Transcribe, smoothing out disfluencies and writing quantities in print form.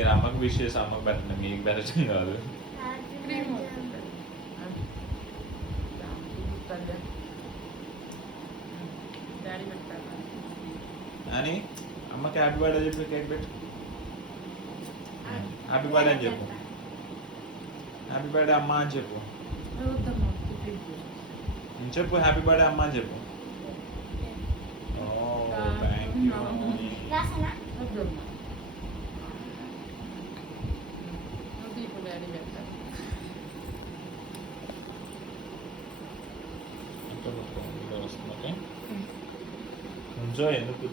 మీరు అమ్మకి విష్ చేసి అమ్మకి పెట్టండి, మీకు పెట్టడం కాదు. అని అమ్మకి హ్యాపీ బర్త్డే చెప్పి కేక్ పెట్టు. హ్యాపీ బర్త్డే అని చెప్పు. హ్యాపీ బర్త్డే అమ్మ అని చెప్పు. చెప్పు హ్యాపీ బర్త్డే అమ్మ అని చెప్పు. Thank you. కొంచెం ఎందుకు